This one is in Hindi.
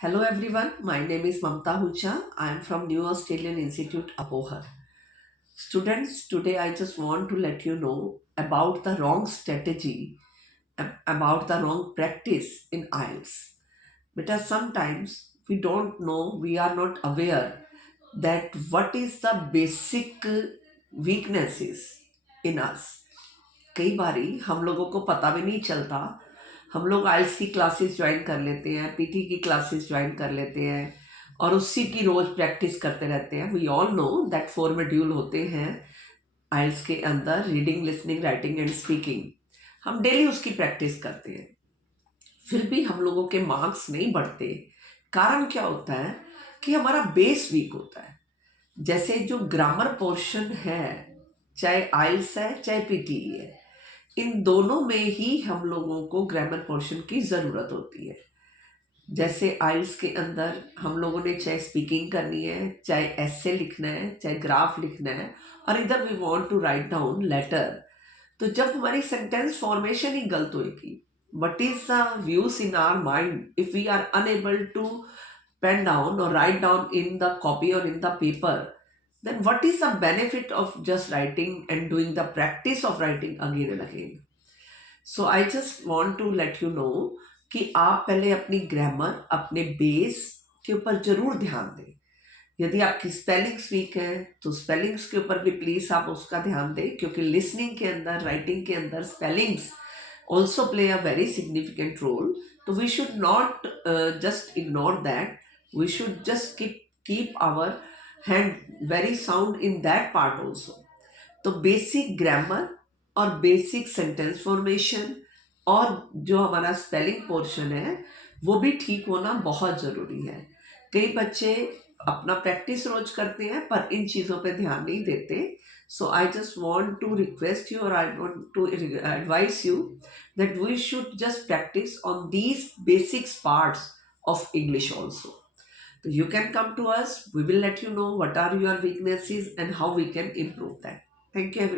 Hello everyone, my name is Mamta Hucha. I am from New Australian Institute, Abohar. Students, today I just want to let you know about the wrong strategy, about the wrong practice in IELTS. Because sometimes we don't know, we are not aware that what is the basic weaknesses in us. कई बारी हम लोगों को पता भी नहीं चलता। हम लोग आइल्स की क्लासेस ज्वाइन कर लेते हैं, पीटी की क्लासेस ज्वाइन कर लेते हैं और उसी की रोज प्रैक्टिस करते रहते हैं। We all know that 4 module होते हैं आइल्स के अंदर, reading, listening, writing and speaking. हम डेली उसकी प्रैक्टिस करते हैं, फिर भी हम लोगों के मार्क्स नहीं बढ़ते। कारण क्या होता है कि हमारा बेस वीक होता है। जैसे जो ग्रामर पोर्शन है, चाहे आइल्स है चाहे पीटी है, इन दोनों में ही हम लोगों को ग्रामर पोर्शन की ज़रूरत होती है। जैसे आइल्स के अंदर हम लोगों ने चाहे स्पीकिंग करनी है, चाहे एसे लिखना है, चाहे ग्राफ लिखना है, और इधर we want to write down letter. तो जब हमारी सेंटेंस फॉर्मेशन ही गलत होगी, what is the views in our mind if we are unable to pen down और write down in the copy और in the paper, then what is the benefit of just writing and doing the practice of writing again and again? So I just want to let you know कि आप पहले अपनी ग्रामर, अपने बेस के ऊपर जरूर ध्यान दें। यदि आपकी स्पेलिंग्स वीक है तो स्पेलिंग्स के ऊपर भी प्लीज आप उसका ध्यान दें, क्योंकि लिसनिंग के अंदर, राइटिंग के अंदर spellings also play a very significant role. So we should not just ignore that. We should just keep our hand very sound in that part also. तो बेसिक ग्रामर और बेसिक सेंटेंस फॉर्मेशन और जो हमारा स्पेलिंग पोर्शन है वो भी ठीक होना बहुत ज़रूरी है। कई बच्चे अपना प्रैक्टिस रोज करते हैं पर इन चीज़ों पे ध्यान नहीं देते। So I just want to request you और I want to advise you that we should just practice on these basics parts of English also. So you can come to us, we will let you know what are your weaknesses and how we can improve that. Thank you everyone.